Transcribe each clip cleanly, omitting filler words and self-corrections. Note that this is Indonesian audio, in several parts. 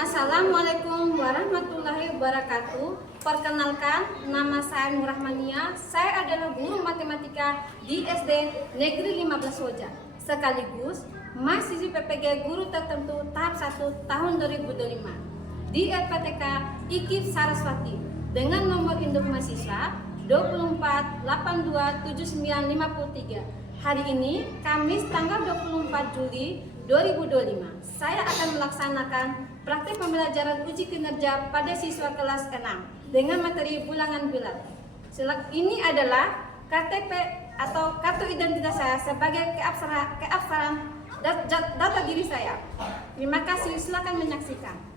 Assalamualaikum warahmatullahi wabarakatuh. Perkenalkan, nama saya Nur Rahmania. Saya adalah guru matematika di SD Negeri 15 Woja, sekaligus mahasiswi PPG Guru Tertentu tahap 1 tahun 2025 di RPTK IKIP Saraswati dengan nomor induk mahasiswa 24827953. Hari ini Kamis tanggal 24 Juli 2025, saya akan melaksanakan praktik pembelajaran uji kinerja pada siswa kelas 6 dengan materi bilangan bulat. Ini adalah KTP atau kartu identitas saya sebagai keabsahan data diri saya. Terima kasih, silakan menyaksikan.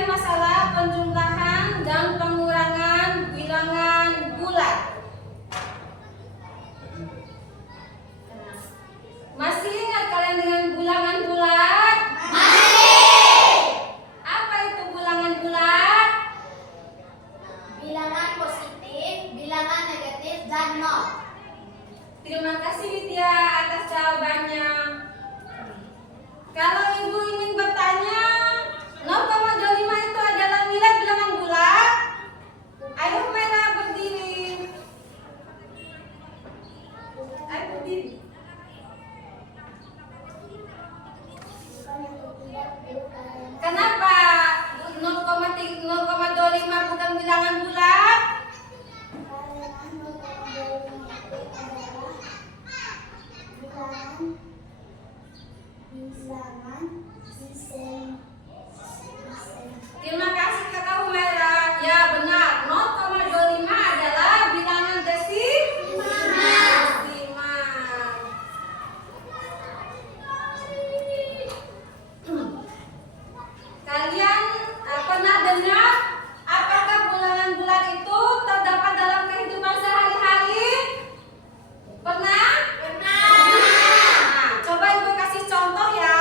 Ujian masalah penjumlahan dan pengurangan bilangan bulat. Masih ingat kalian dengan bilangan bulat? Masih. Apa itu bilangan bulat? Bilangan positif, bilangan negatif, dan nol. Terima kasih Widya atas jawabannya. Kalau ibu ingin bertanya, 0,25 itu adalah nilai bilangan bulat. Ayo Mela berdiri. Ayo berdiri. Kenapa 0,25 bukan bilangan bulat? Terima kasih Kakak Humaira. Ya benar, 0,25 adalah bilangan desimal. Kalian pernah dengar apakah bilangan bulat itu terdapat dalam kehidupan sehari-hari? Pernah? Pernah. Nah, coba ibu kasih contoh ya.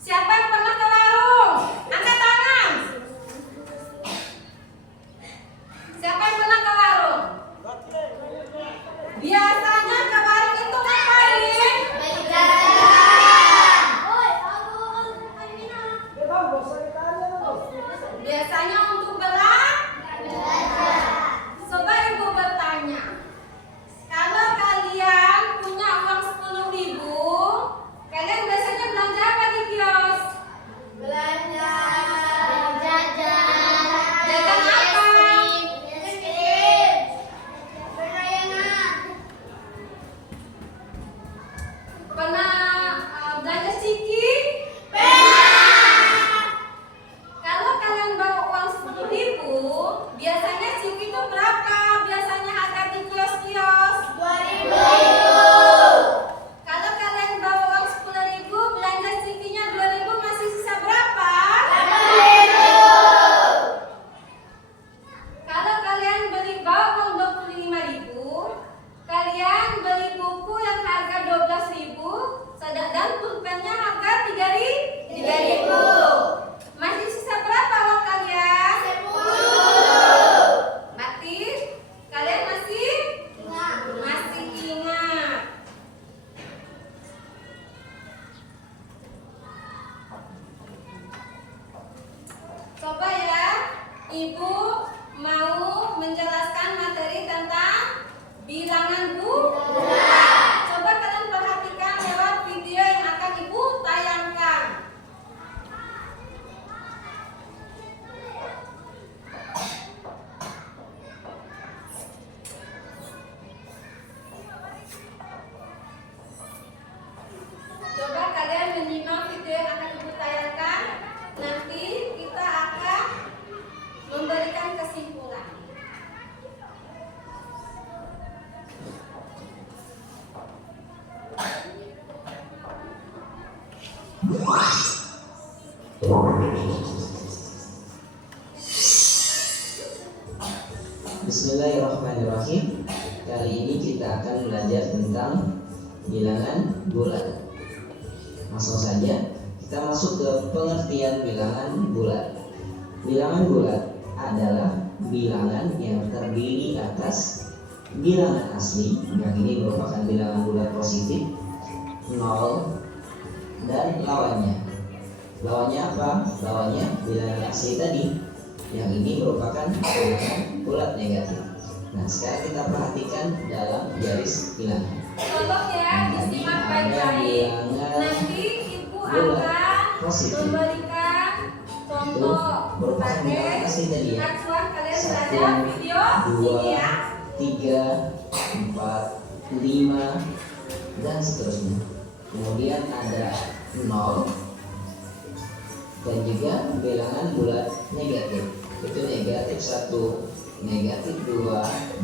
Siapa yang pernah ke warung? Angkat tangan. Siapa yang pernah ke warung? Biasanya ke warung itu ngapain? Biasanya untuk belanja. Coba ibu bertanya. Kalau kalian punya uang 10.000, kalian biasanya belanja apa di kios? Belanja. Jajan apa? Pernah belanja ciki? Kalau kalian bawa uang 10.000, biasanya ciki itu berapa? Biasanya harga di kios-kios. Kalau kalian bawa uang 10.000, belanja cikinya 2.000, masih sisa berapa? Kalau kalian bawa uang 25.000, kalian beli buku yang harga 12.000, dan pulpennya harga 3.000. Masih sisa berapa uang kalian? 10. Mati? Kalian masih ingat? Coba ya, ibu mau menjelaskan materi tentang bilangan bulat. Coba kalian perhatikan lewat video yang akan ibu tayangkan. Coba kalian menyimak video yang akan ibu tayangkan. Nanti kita akan memberikan kesimpulan. Bismillahirrahmanirrahim. Kali ini kita akan belajar tentang bilangan bulat. Langsung saja kita masuk ke pengertian bilangan bulat. Bilangan bulat adalah bilangan yang terdiri atas bilangan asli, yang ini merupakan bilangan bulat positif, 0, dan lawannya. Lawannya apa? Lawannya bilangan asli tadi, yang ini merupakan bilangan bulat negatif. Nah, sekarang kita perhatikan dalam garis bilangan. Tolong ya disimak baik-baik. Nanti ibu akan memberikan contoh pakai acuan kalian belajar video ini ya. 3, 4, 5, dan seterusnya. Kemudian ada 0 dan juga bilangan bulat negatif. Itu negatif 1, negatif 2,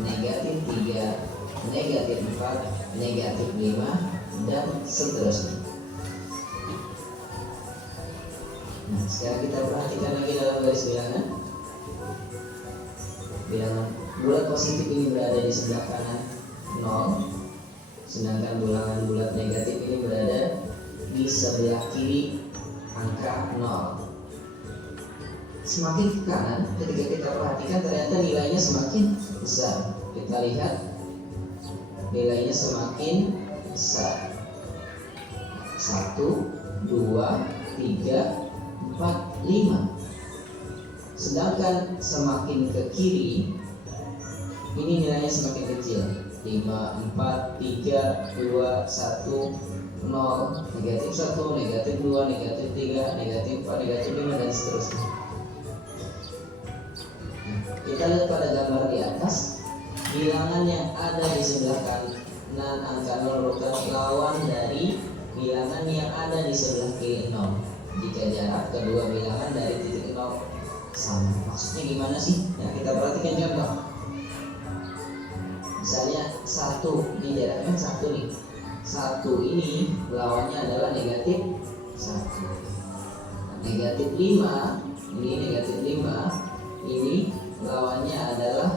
negatif 3, negatif 4, negatif 5, dan seterusnya. Nah, sekarang kita perhatikan lagi dalam garis bilangan. Bilangan bulat positif ini berada di sebelah kanan 0, sedangkan bilangan bulat negatif ini berada di sebelah kiri angka 0. Semakin ke kanan, ketika kita perhatikan ternyata nilainya semakin besar. Kita lihat nilainya semakin besar. 1, 2, 3, 4, 5. Sedangkan semakin ke kiri ini nilainya semakin kecil. 5, 4, 3, 2, 1, 0, negatif 1, negatif 2, negatif 3, negatif 4, negatif 5, dan seterusnya. Kita lihat pada gambar di atas, bilangan yang ada di sebelah kanan angka 0 merupakan lawan dari bilangan yang ada di sebelah kiri 0 jika jarak kedua bilangan dari titik 0 sama. Maksudnya gimana sih? Nah, kita perhatikan contoh. Misalnya 1, ini jaraknya 1 nih. 1 ini lawannya adalah negatif 1. Negatif 5, ini negatif 5, ini lawannya adalah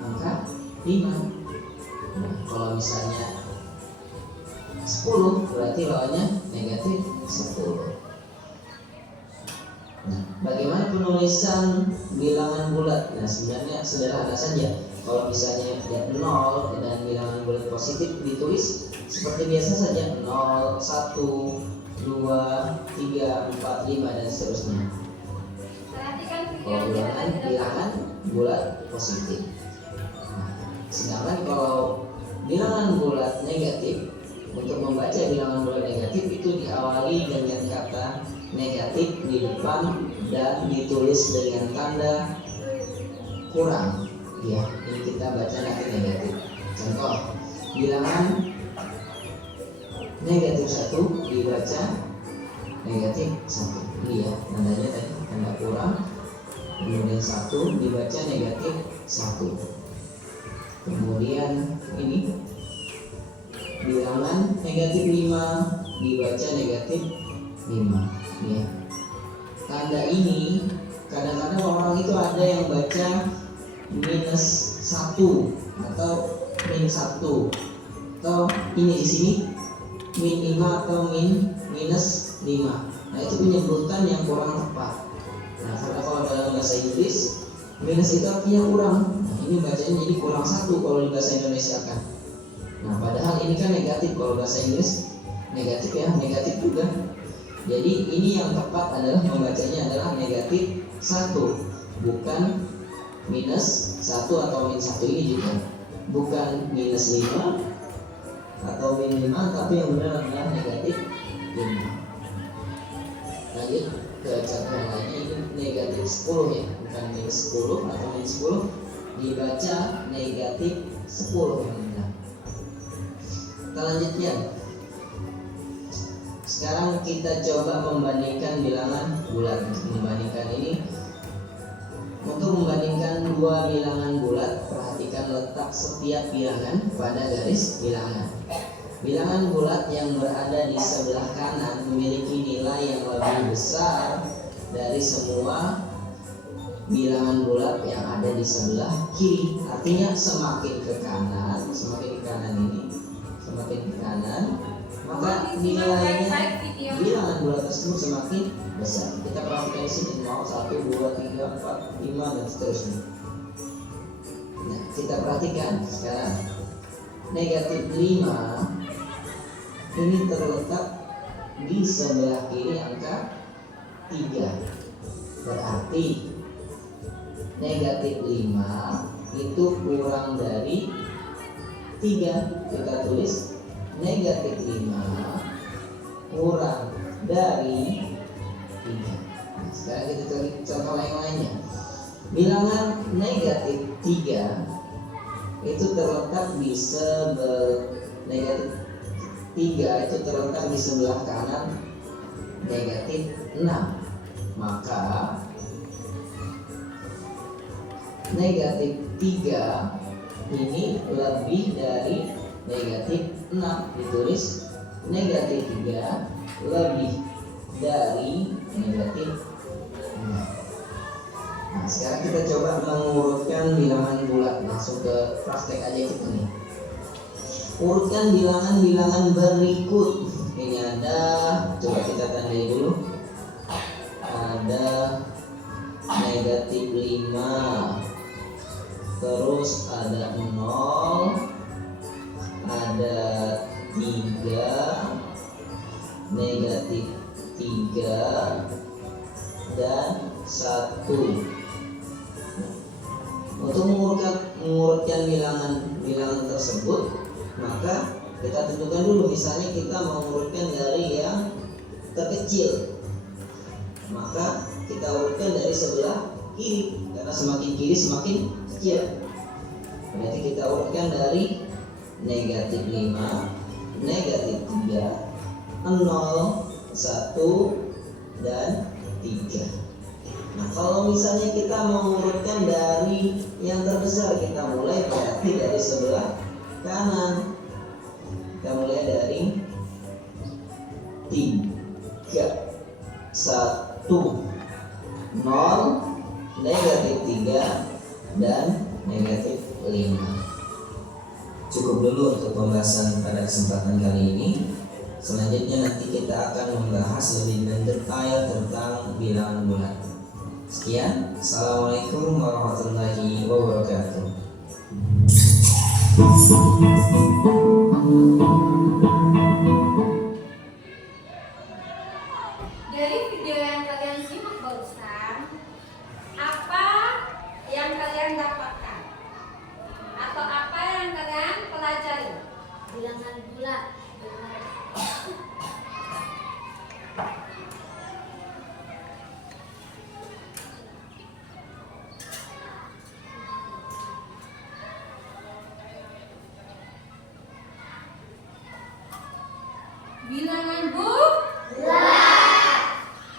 angka 5. Nah, kalau misalnya 10 berarti lawannya negatif 10. Nah, bagaimana penulisan bilangan bulat? Nah, sebenarnya sederhana saja. Kalau misalnya 0 dan bilangan bulat positif ditulis seperti biasa saja, 0, 1, 2, 3, 4, 5, dan seterusnya. Perhatikan Kalau bilangan bulat positif. Nah, sedangkan kalau bilangan bulat negatif, untuk membaca bilangan bulat negatif itu diawali dengan kata negatif di depan dan ditulis dengan tanda kurang. Ya, ini kita baca nanti negatif. Contoh, bilangan negatif 1 dibaca negatif 1. Ini ya, tandanya tadi tanda kurang. Kemudian 1 dibaca negatif 1. Kemudian ini bilangan negatif 5 dibaca negatif 5. Ya. Tanda ini kadang-kadang orang itu ada yang baca minus 1 atau min 1, atau ini di sini min 5 atau minus 5. Nah, itu penyebutan yang kurang tepat. Nah, karena kalau dalam bahasa Inggris minus itu artinya kurang. Nah, ini bacanya jadi kurang 1 kalau di bahasa Indonesia kan. Nah, padahal ini kan negatif. Kalau bahasa Inggris negatif ya, negatif juga. Jadi ini yang tepat adalah membacanya adalah negatif 1, bukan minus 1 atau min 1. Ini juga bukan minus 5 atau min 5, tapi yang benar adalah negatif 5. Lanjut ke contoh yang lainnya, ini negatif 10 ya, bukan minus 10 atau min 10, dibaca negatif 10 yang benar. Kita lanjutkan. Sekarang kita coba membandingkan bilangan bulat. Membandingkan ini, untuk membandingkan dua bilangan bulat, perhatikan letak setiap bilangan pada garis bilangan. Bilangan bulat yang berada di sebelah kanan memiliki nilai yang lebih besar dari semua bilangan bulat yang ada di sebelah kiri. Artinya semakin ke kanan ini, semakin ke kanan, maka nilainya bilangan bulat tersebut semakin besar. Kita perhatikan di sini 0, 1, 2, 3, 4, 5, dan seterusnya. Nah, kita perhatikan sekarang negatif 5 ini terletak di sebelah kiri angka 3. Berarti negatif 5 itu kurang dari 3. Kita tulis negatif 5 kurang dari 3. Nah, sekarang kita cari contoh lainnya. Bilangan negatif 3 itu terletak di negatif 3 itu terletak di sebelah kanan negatif 6. Maka negatif 3 ini lebih dari negatif 6. Ditulis negatif 3 lebih dari negatif 0. Nah, sekarang kita coba mengurutkan bilangan bulat. Langsung ke praktek aja kita nih. Urutkan bilangan-bilangan berikut. Ini ada, coba kita tandai dulu. Ada negatif 5, terus ada 0, ada 3, negatif 3, dan 1. Untuk mengurutkan bilangan tersebut, maka kita tentukan dulu. Misalnya kita mengurutkan dari yang terkecil, maka kita urutkan dari sebelah kiri, karena semakin kiri semakin kecil. Berarti kita urutkan dari negatif 5, negatif 3, 0, 1, dan 3. Nah, kalau misalnya kita mengurutkan dari yang terbesar, kita mulai berarti dari sebelah kanan. Kita mulai dari 3, 1, 0, negatif 3, dan negatif 5. Cukup dulu untuk pembahasan pada kesempatan kali ini. Selanjutnya nanti kita akan membahas lebih mendetail tentang bilangan bulat. Sekian, assalamualaikum warahmatullahi wabarakatuh. Dari video yang kalian simak barusan, apa yang kalian dapatkan? Atau apa yang kalian pelajari? Bilangan bulat. Bilangan Bulat.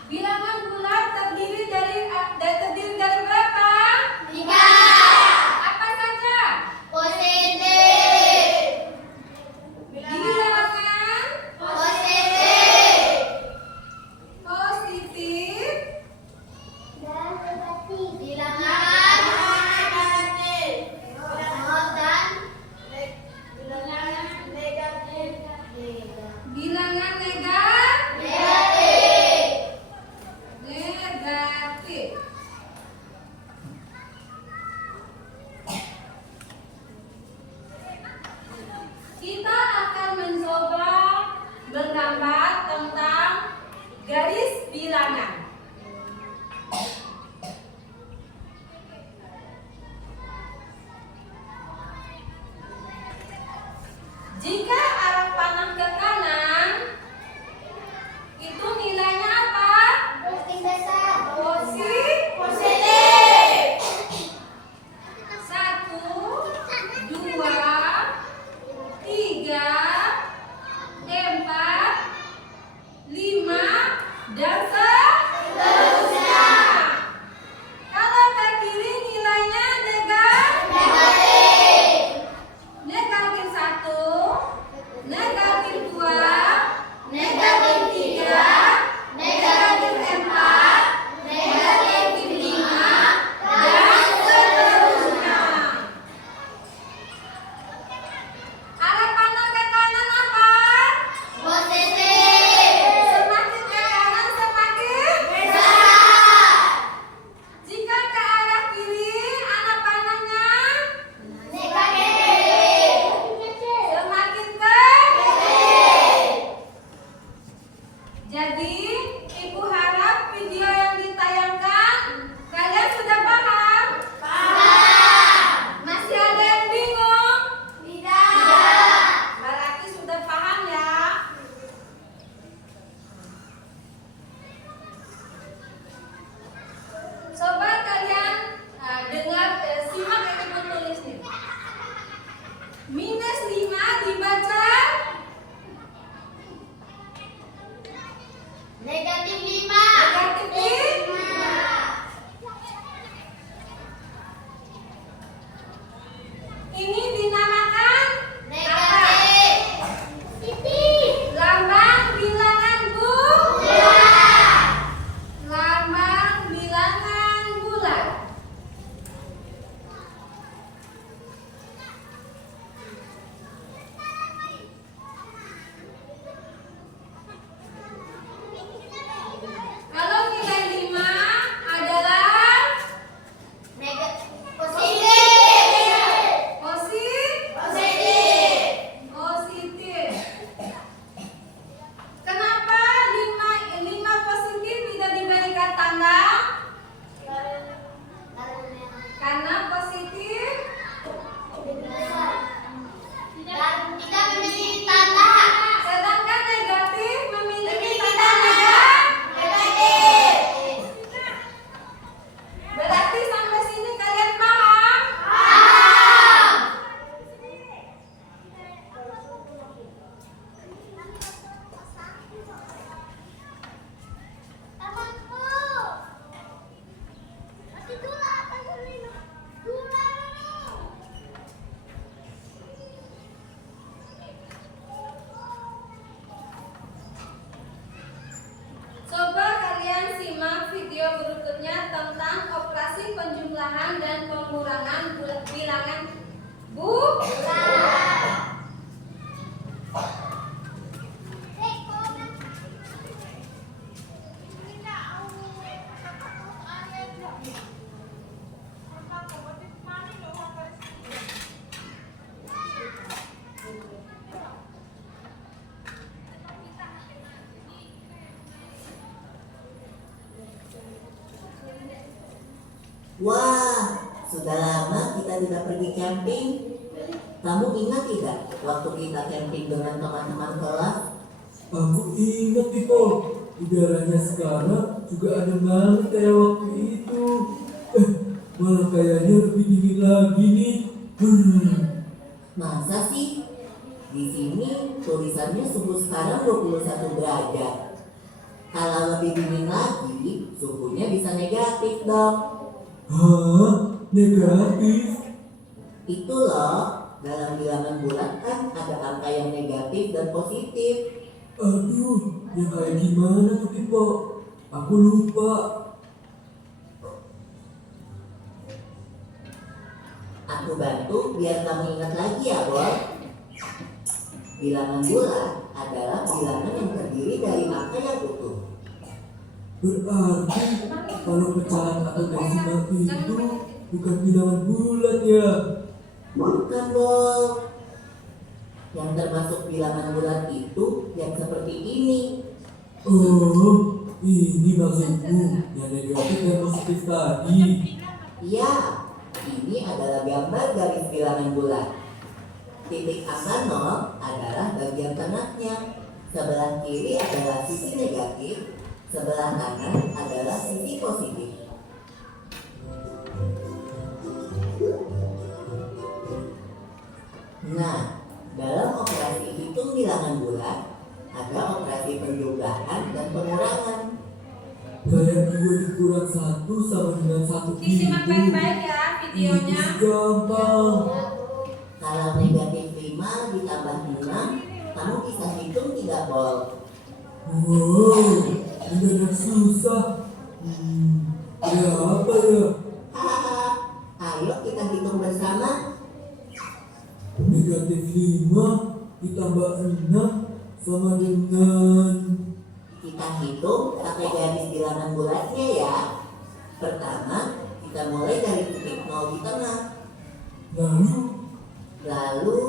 bilangan bulat terdiri dari berapa? 3. Apa saja? Positif. Bilangan Positif. positif Dan negatif. Bilangan negatif. Dan bilangan negatif. bilangan negatif. Kita akan mencoba menggambar tentang garis bilangan. Jika arah panah ke kanan, itu nilainya apa? Positif besar. Positif. Wah, sudah lama kita tidak pergi camping. Kamu ingat tidak waktu kita camping dengan teman-teman kelas? Aku ingat Tito, udaranya sekarang juga adem banget kayak waktu itu. Malah kayaknya lebih dingin lagi nih. Masa sih? Di sini tulisannya suhu sekarang 21 derajat. Kalau lebih dingin lagi, suhunya bisa negatif dong. Hah? Negatif? Itu loh, dalam bilangan bulat kan ada angka yang negatif dan positif. Aduh, yang kayak gimana tuh Tito? Aku lupa. Aku bantu biar kamu ingat lagi ya, Boy. Bilangan bulat adalah bilangan yang terdiri dari angka yang utuh. Berarti kalau pecahan atau desimal itu bukan bilangan bulat ya? Bukan, Boy. Yang termasuk bilangan bulat itu yang seperti ini. Oh, ini maksudmu yang negatif dan positif tadi. Iya, ini adalah gambar garis bilangan bulat. Titik angka 0 adalah bagian tengahnya. Sebelah kiri adalah sisi negatif, sebelah kanan adalah sisi positif. Nah, dalam operasi hitung bilangan bulat, ada operasi penjumlahan dan pengurangan. Kayak 2 dikurang 1 sama dengan 1 Disimak gitu. baik-baik ya videonya. Ini gampang. Kalau negatif 5 ditambah 6, kamu bisa hitung tidak, Bol? Wow, mendadak susah. Berapa ya? Hahaha, ayo kita hitung bersama. Negatif 5 ditambah 6 sama dengan... Kita hitung pakai garis bilangan bulatnya ya. Pertama, kita mulai dari titik 0 di tengah. Lalu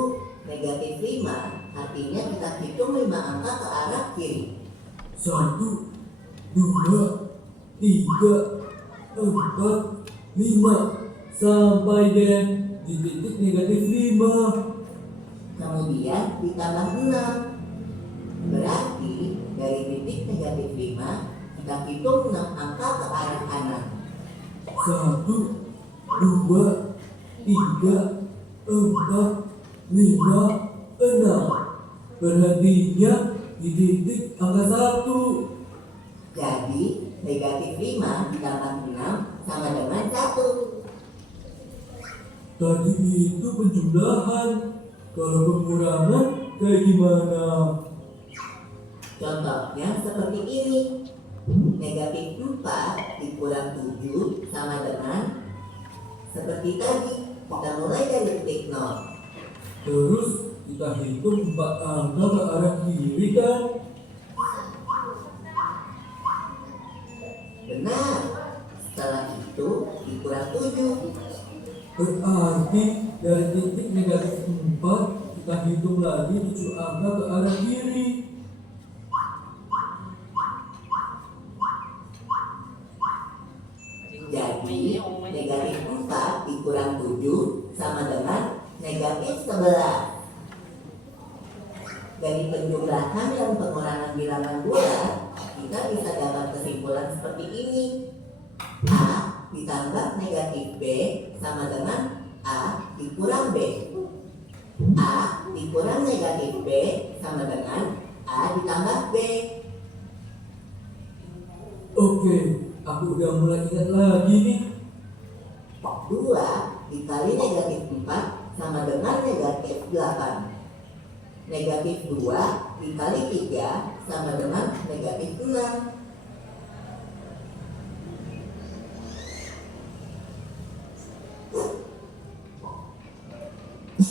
negatif 5 artinya kita hitung 5 angka ke arah kiri. 1, 2, 3, 4, 5 sampai deh di titik negatif 5. Kemudian ditambah 6. Berarti dari titik negatif 5 kita hitung 6 angka ke arah kanan. 1, 2, 3, 4, 5, 6. Berhentinya di titik angka 1. Jadi negatif 5 ditambah 6 sama dengan 1. Tadi itu penjumlahan. Kalau pengurangan kayak gimana? Contohnya seperti ini. Negatif 4 dikurang 7 sama dengan seperti tadi. Kita mulai dari titik 0. Terus kita hitung 4 angka ke arah kiri kan? Benar. Setelah itu dikurang 7. Berarti dari titik negatif 4 kita hitung lagi 7 angka ke arah kiri. Jadi negatif 4 dikurang 7 sama dengan negatif 11. Dari penjumlahan dan pengurangan bilangan bulat, kita bisa dapat kesimpulan seperti ini. A ditambah negatif B sama dengan A dikurang B. A dikurang negatif B sama dengan A ditambah B. Oke, aku udah mulai ingat lagi nih. 2 dikali negatif 4 sama dengan negatif 8. Negatif 2 dikali 3 sama dengan negatif 6. Tadi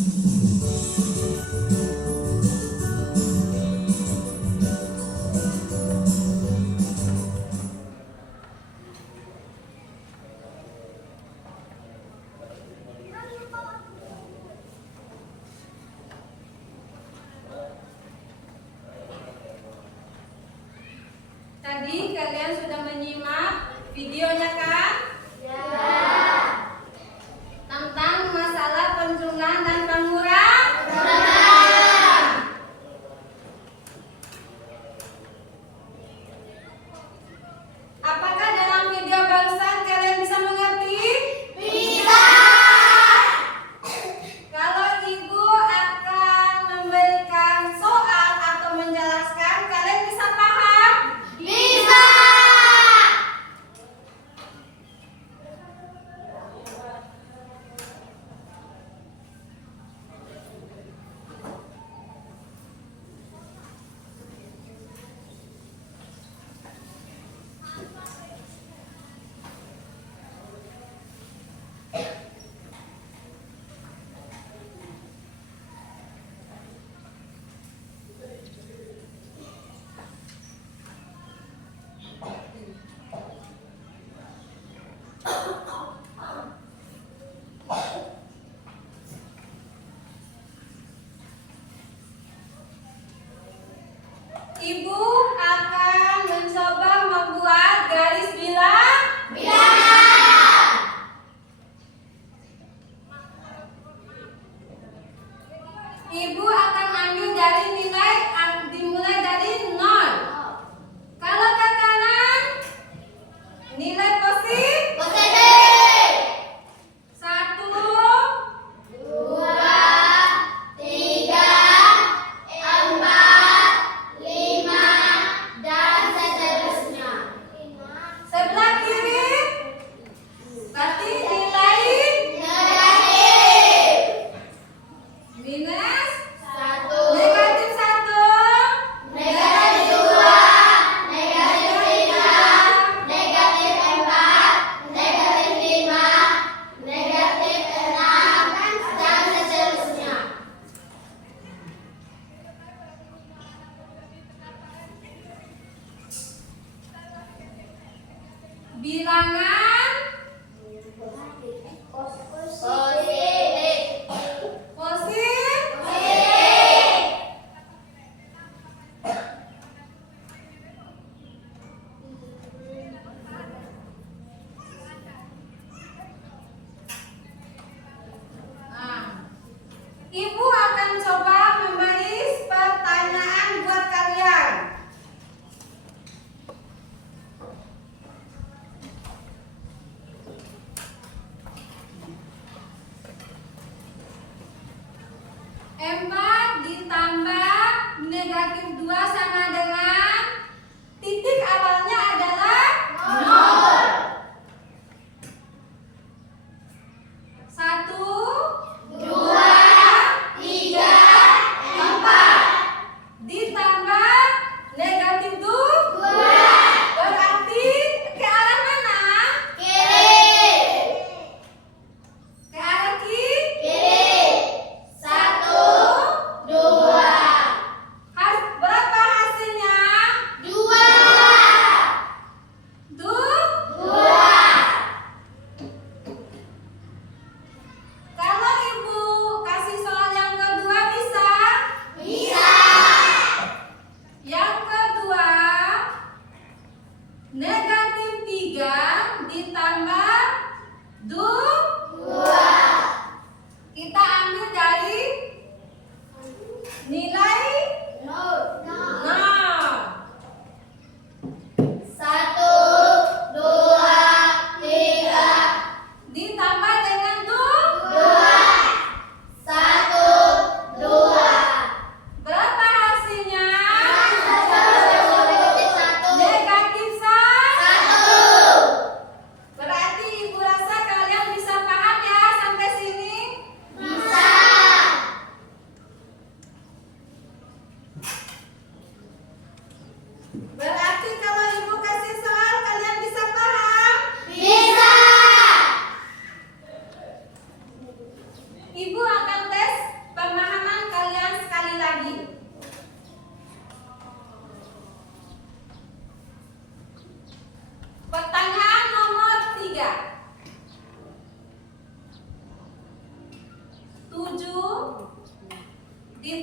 kalian sudah menyimak videonya kan? Ya. Tentang masalah penjumlahan dan pengurangan. Apakah dalam video barusan kalian bisa mengerti? Bisa. Kalau ibu akan memberikan soal atau menjelaskan, kalian bisa paham? Bisa. Ibu akan mencoba membuat garis bilangan. Ibu akan ambil dari nilai dimulai dari 0. Kalau ke kanan, nilai positif. Positif. 1, 2, 3, 4, 5, dan seterusnya. sebelah kiri, berarti nilai Negatif. minus 1, negatif 1, negatif 2, negatif 3, negatif 4, negatif 5, negatif 6, dan seterusnya. bilangan Positif. positif. Nah, ibu akan coba membaris pertanyaan buat kalian. Empat ditambah negatif 2 sama dengan titik awalnya adalah 1, 2, 3, 4. ditambah negatif 2 berarti ke arah mana? Kiri. Ke arah kiri. Kiri. 1, 2. Berapa hasil?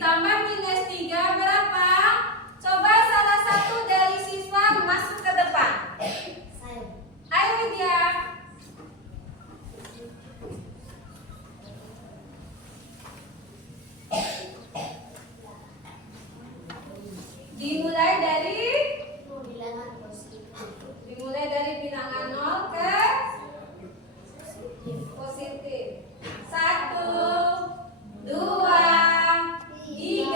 ditambah -3 berapa? Coba salah satu dari siswa masuk ke depan. Saya. Ayo Widya. Dimulai dari Bilangan positif. bilangan 0 ke positif. 1, 2, 3,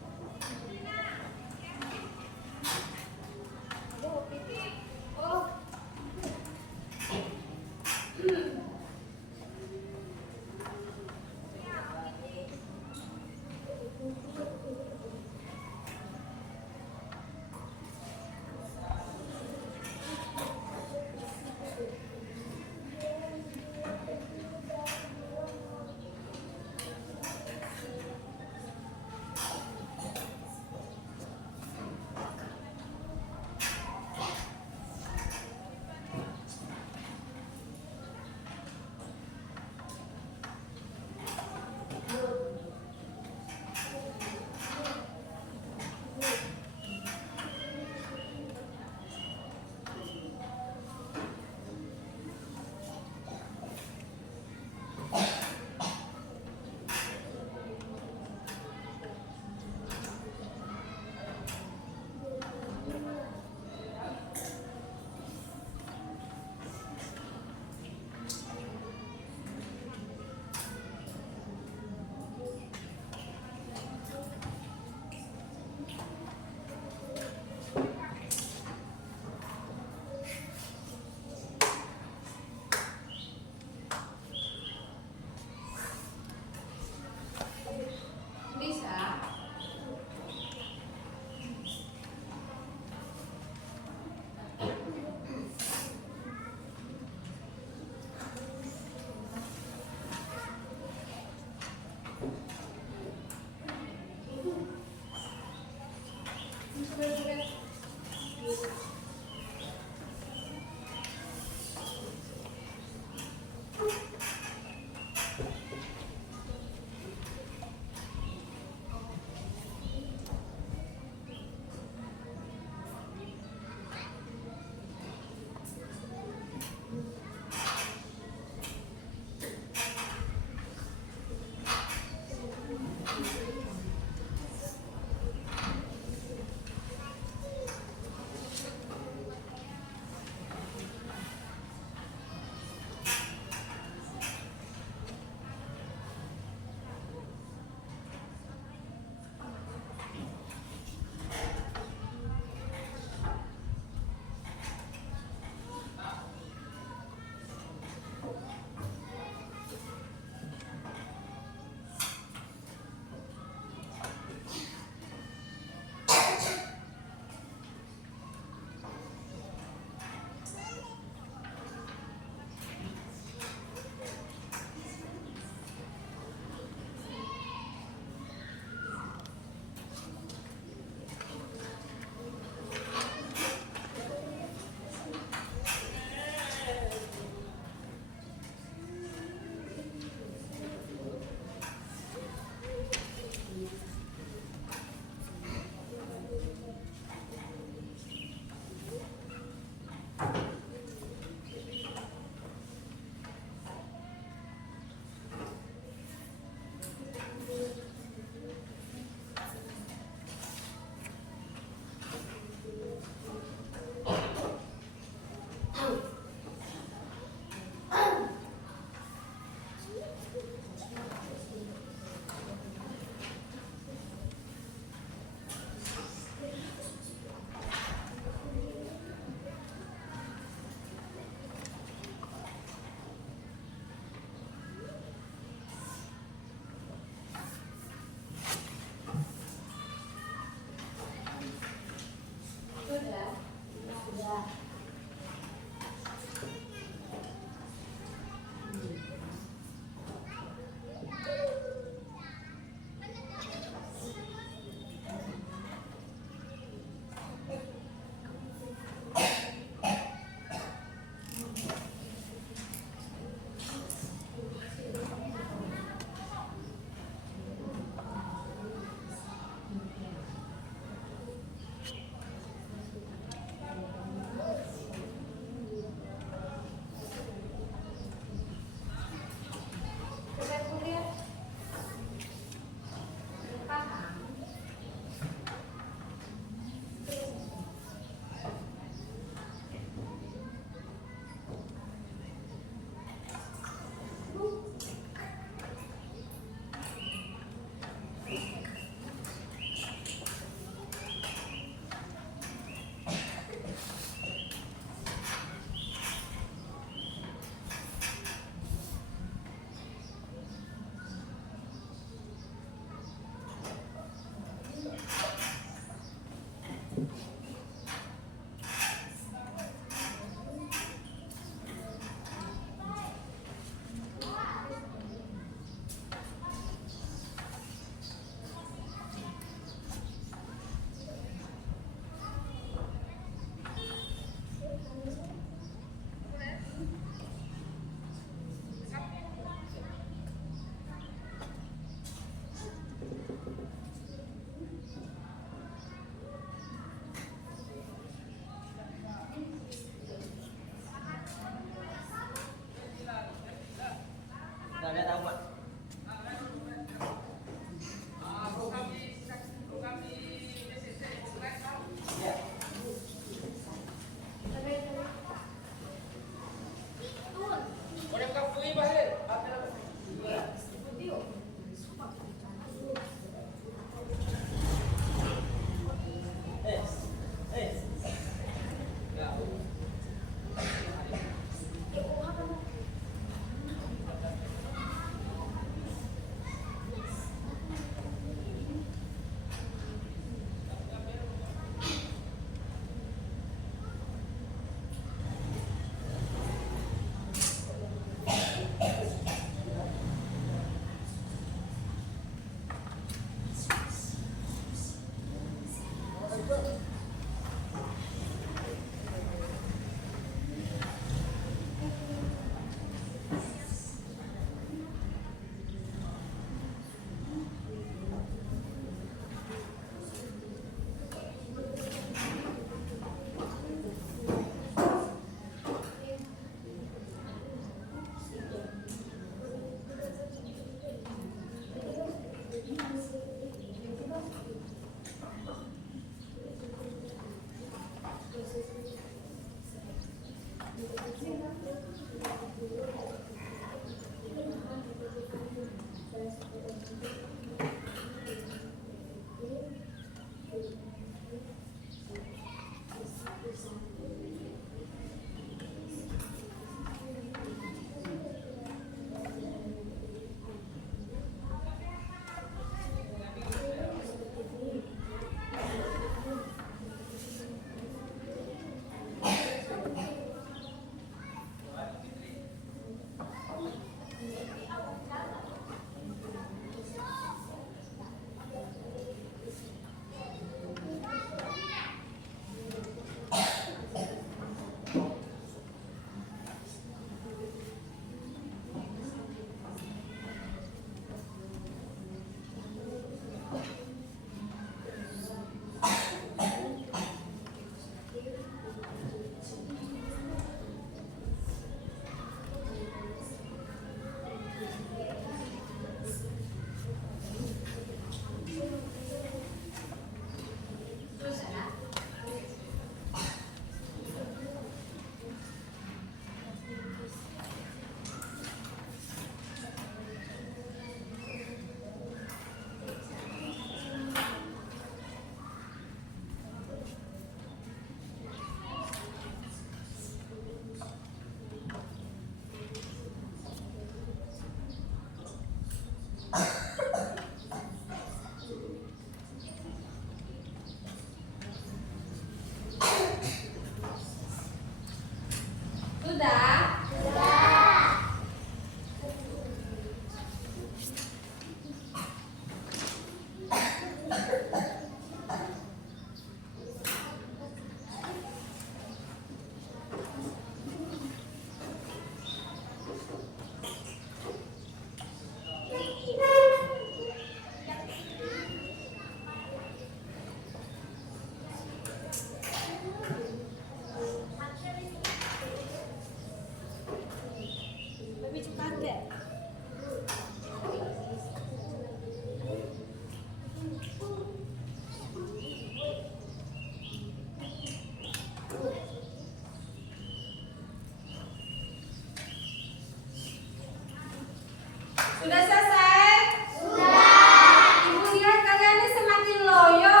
Sudah selesai? Sudah. Ibu lihat kalian ini semakin loyo.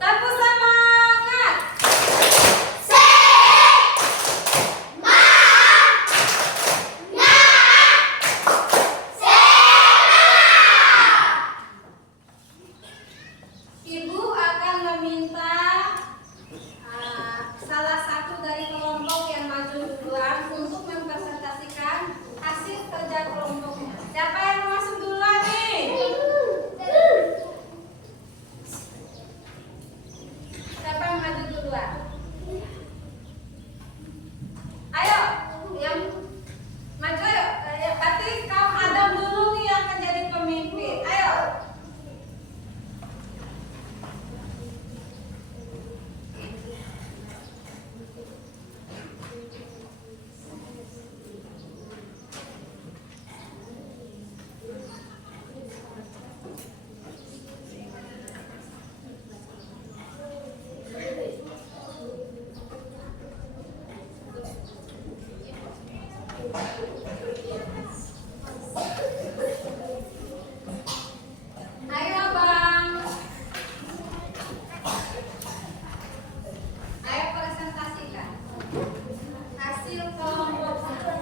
Tapi semangat. Ibu akan meminta salah satu dari kelompok yang maju duluan untuk mempresentasikan hasil kerja kelompoknya. Siapa yang mau masuk duluan nih? Siapa yang maju duluan? Ayo, yang maju ayo. Berarti kaum Adam dulu nih yang akan jadi pemimpin. Ayo. Ayo Bang. Ayo presentasikan hasil kelompoknya.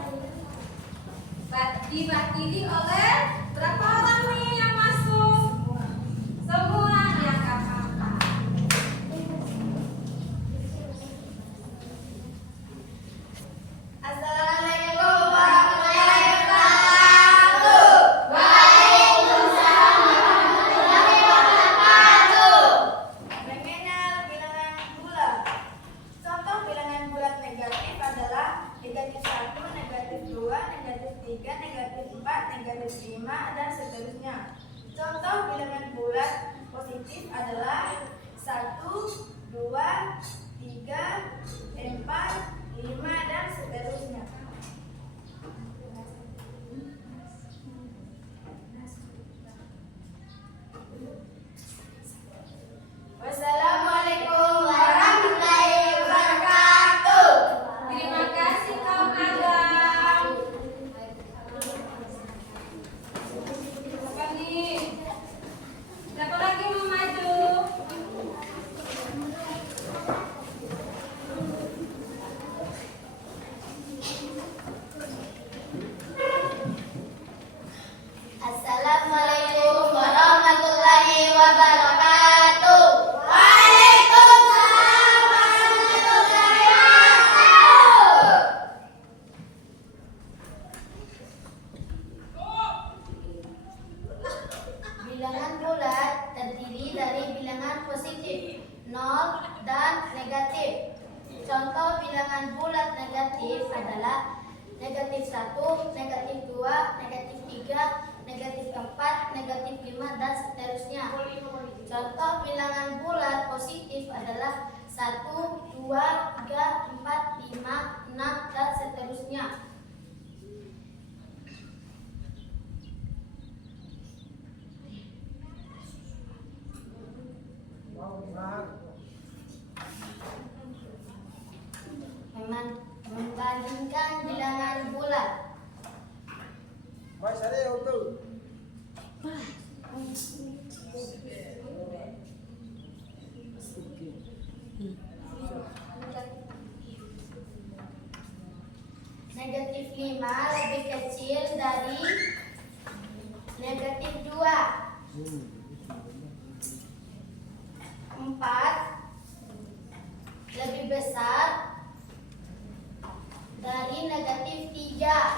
Diwakili oleh berapa orang nih yang masuk? Semua ya nggak apa-apa. Assalamualaikum warahmatullahi wabarakatuh. Waalaikumsalam warahmatullahi wabarakatuh. Mengenal bilangan bulat. Contoh bilangan bulat negatif adalah negatif 1, negatif 2, negatif 3, negatif 4, negatif 5, dan seterusnya. Contoh bilangan bulat positif adalah 1, 2, 3, 4, 5, dan seterusnya. Wassalamualaikum warahmatullahi wabarakatuh. Terima kasih. dan negatif. Contoh bilangan bulat negatif adalah negatif 1, negatif 2, negatif 3, negatif 4, negatif 5, dan seterusnya. Contoh bilangan bulat positif adalah 1, 2, 3, 4, 5, 6, dan seterusnya. Membandingkan bilangan bulat. Negatif 5 lebih kecil dari negatif 2. 4 lebih besar dari negatif 3.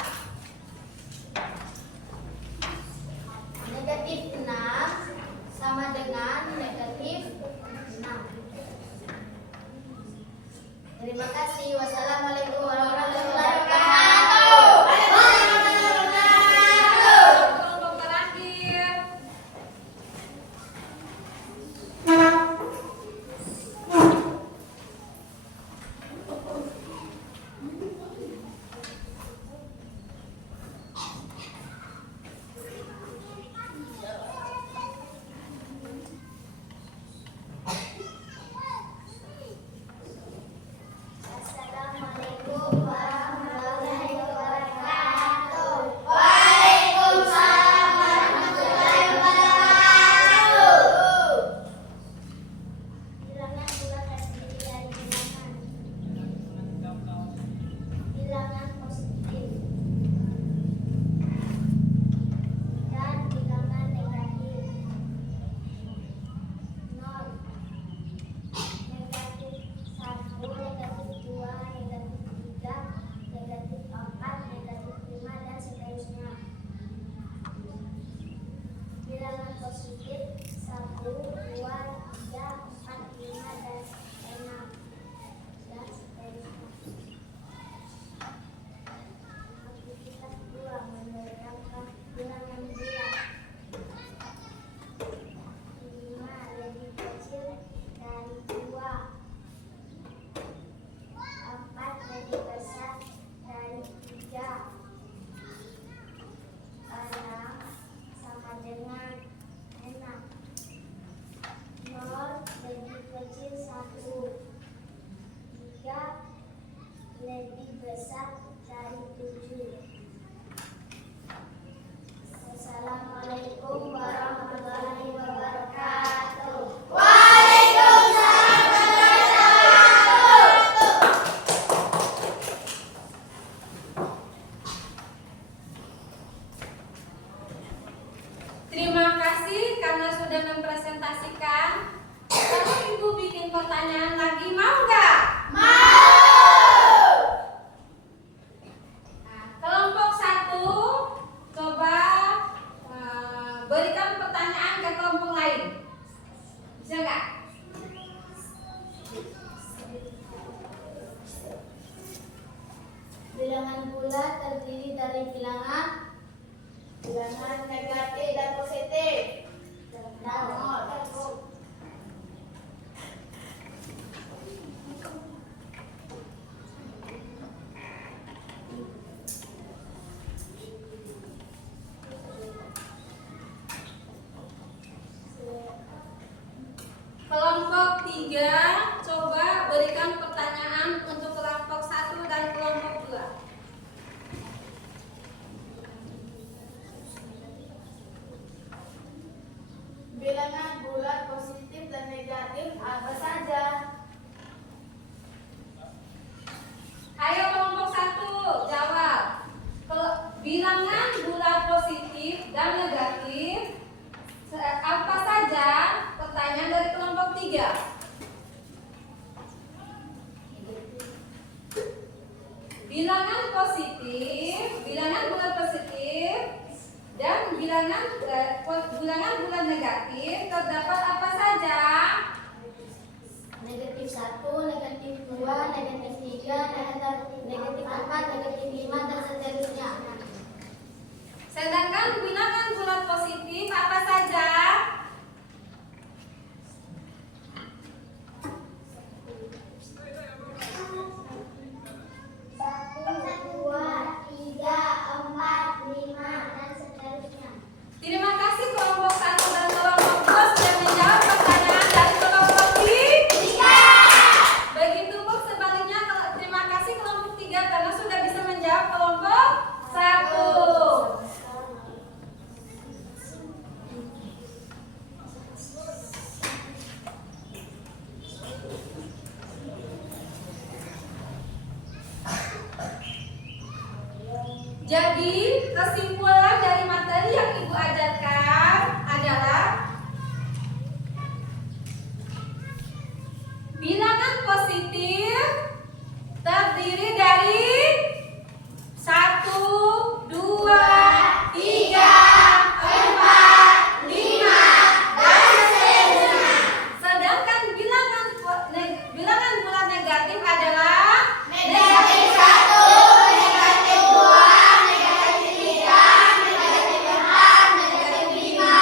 Negatif 6 sama dengan negatif 6. Terima kasih. Wassalamualaikum warahmatullahi wabarakatuh. Kelompok terakhir. Assalamualaikum warahmatullahi wabarakatuh. Waalaikumsalam warahmatullahi wabarakatuh. Bilangan bulat terdiri dari bilangan positif dan bilangan negatif. 0, negatif 1, negatif 2, negatif 3, negatif 4, negatif 5, dan seterusnya. Bilangan positif 1, 2, 3, 4, 5, dan 6, dan seterusnya. Aktivitas 2 menerangkan bilangan bulat. 5 lebih kecil dari 2. 4 lebih besar dari 3. 6 sama dengan 6. 0 lebih kecil 1. 3 lebih besar dari 7. Assalamualaikum warahmatullahi wabarakatuh. Waalaikumsalam warahmatullahi Terima kasih karena sudah mempresentasikan. Kalau Ibu bikin pertanyaan lagi, mau nggak? Mau. Nah, kelompok 1, coba berikan pertanyaan ke kelompok lain. Bisa nggak? Bilangan bulat terdiri dari bilangan negatif dan positif dan nol. Kelompok 3, coba berikan pertanyaan untuk kelompok 1 dan kelompok 2. Bilangan bulat positif dan negatif apa saja? Ayo kelompok 1, jawab. Bilangan bulat positif dan negatif apa saja? Pertanyaan dari kelompok 3. Bilangan positif, bilangan bulat positif dan bilangan bulat negatif terdapat apa saja? Negatif negatif 1, negatif 2, negatif 3, negatif 4, negatif 5, dan seterusnya. Sedangkan bilangan bulat positif apa saja? 2, 3, 4, 5, dan seterusnya. Terima kasih kelompok 1 dan kelompok 2 sudah menjawab pertanyaan dari kelompok 3. Begitupun sebaliknya, terima kasih kelompok 3 karena sudah bisa menjawab kelompok 1. Jadi, kesimpulan dari materi yang Ibu ajarkan adalah bilangan positif terdiri dari 1, 2, 3, 4, 5, dan seterusnya. Sedangkan bilangan bulat negatif adalah negatif 1, negatif 2, negatif 3, negatif 4, negatif 5,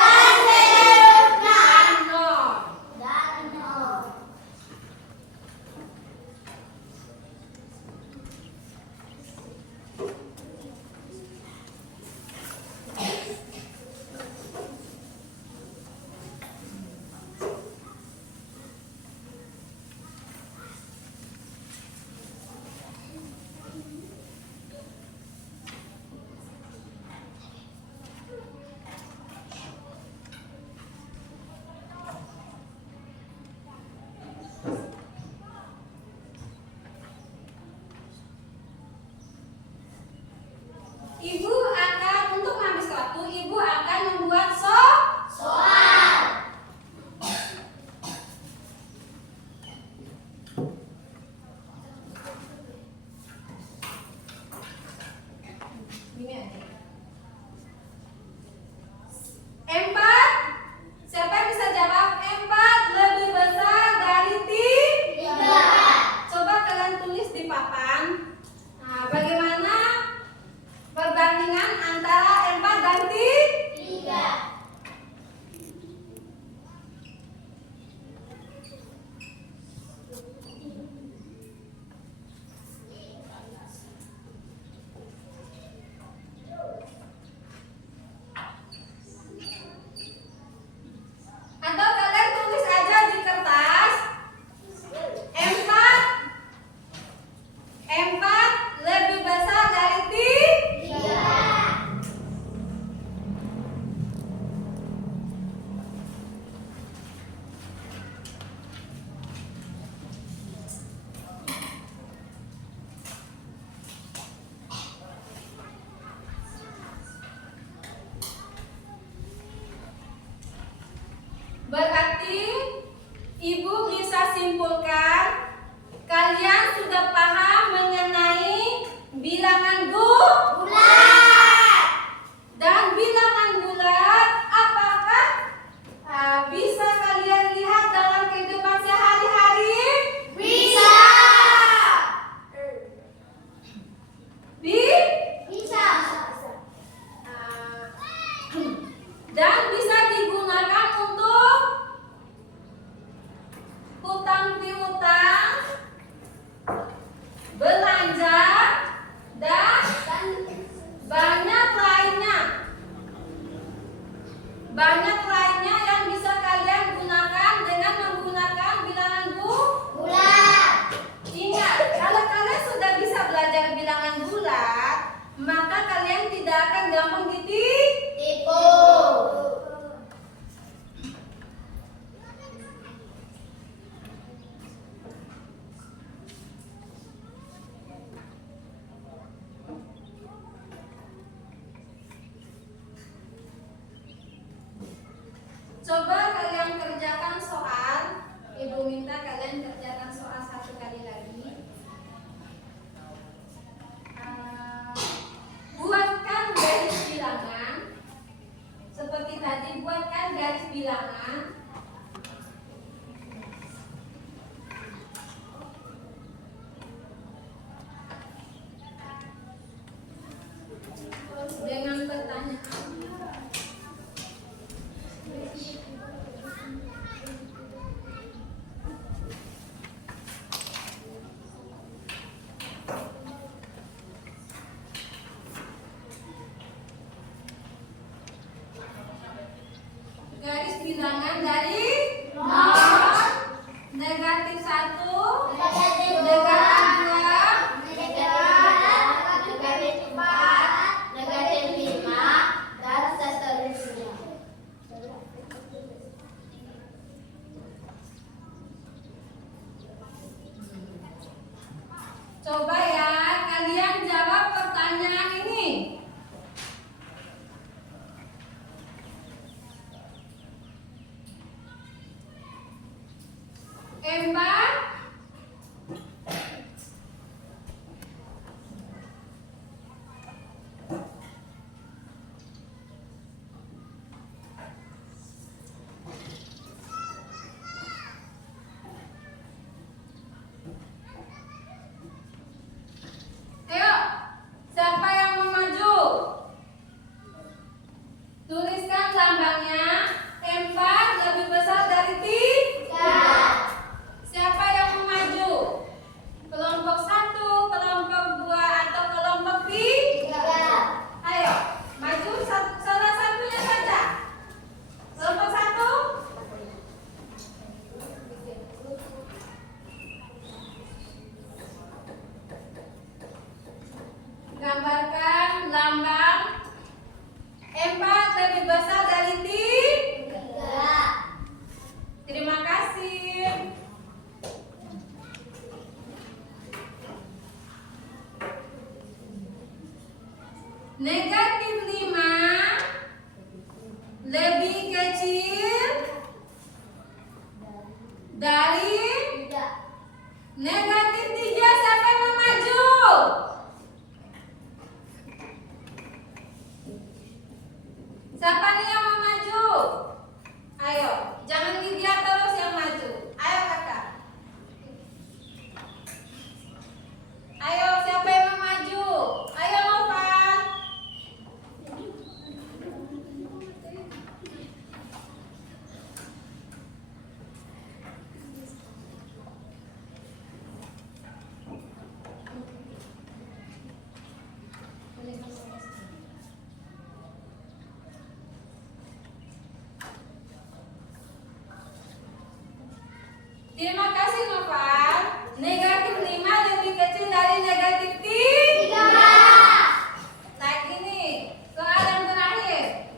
dan seterusnya. Dan 0. Coba ya, kalian jawab pertanyaan ini. Empat. Ayo, siapa yang mau maju? Tuliskan lambangnya. Empat lebih besar dari tiga. Siapa yang mau maju? Kelompok satu, kelompok dua, atau kelompok tiga? Ayo, maju salah satunya saja. Kelompok satu. Gambarkan lambang. Empat lebih besar dari tiga. Terima kasih. Negatif 5 lebih kecil dari negatif 3. Siapa yang mau maju? Siapa nih yang mau maju? Ayo, jangan dilihat terus yang maju. Ayo kakak. Ayo, siapa yang mau maju? Ayo Noval. Terima kasih Noval. Negatif 5 lebih kecil dari negatif 3. Lagi nih, soal yang terakhir.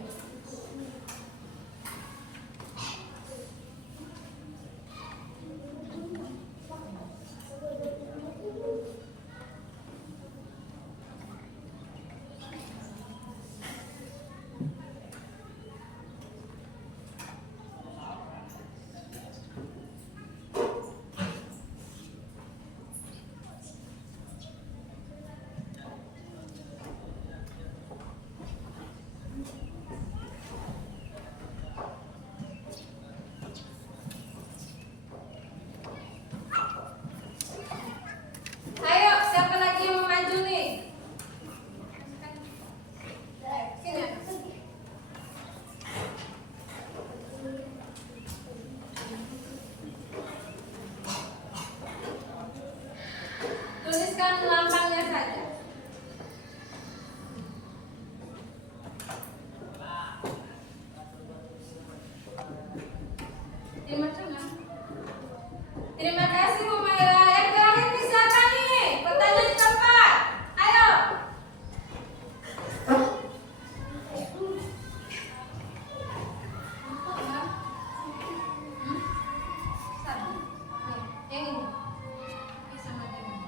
Ayo, siapa lagi yang mau maju nih? Sini. Tuliskan lambangnya saja. Terima kasih Humaira. Yang terakhir nih siapa nih? Pertanyaan keempat. Ayo. Satu. Nih, yang ini. Ini sama dengan.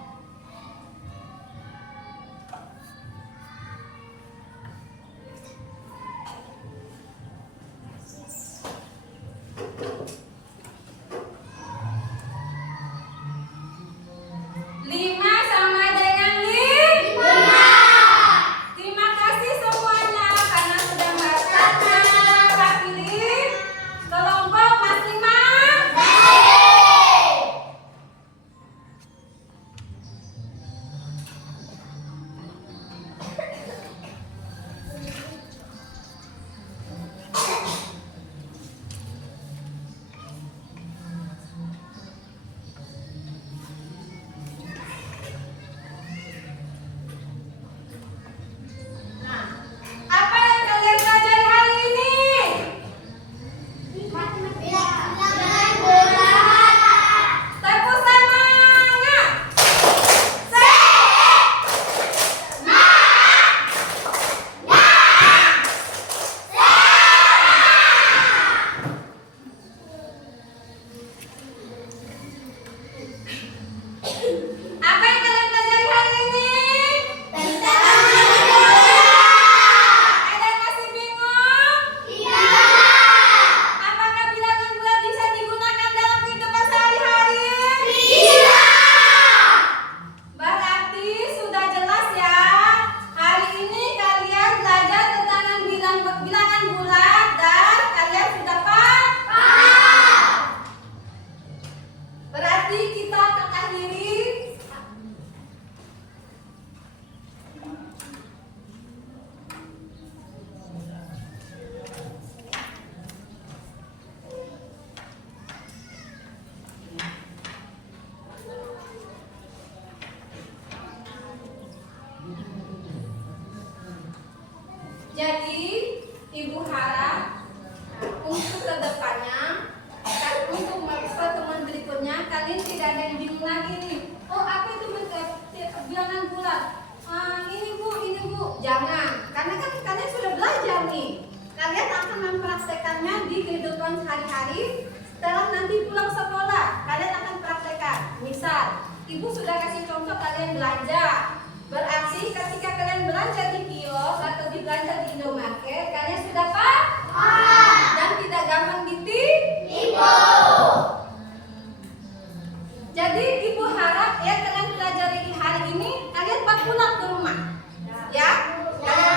bilangan ini. Oh, apa itu bilangan bulat? Ini bu, jangan. Karena kan kalian sudah belajar nih. Kalian akan mempraktekannya di kehidupan sehari-hari. Setelah nanti pulang sekolah, kalian akan praktekkan. Misal, ibu sudah kasih contoh kalian belanja. Berarti ketika kalian belanja di kios atau belanja di Indomaret, kalian sudah paham dan tidak gampang ditipu. Jadi ibu harap ya kalian pelajari hari ini, kalian pas pulang ke rumah. Ya, kalian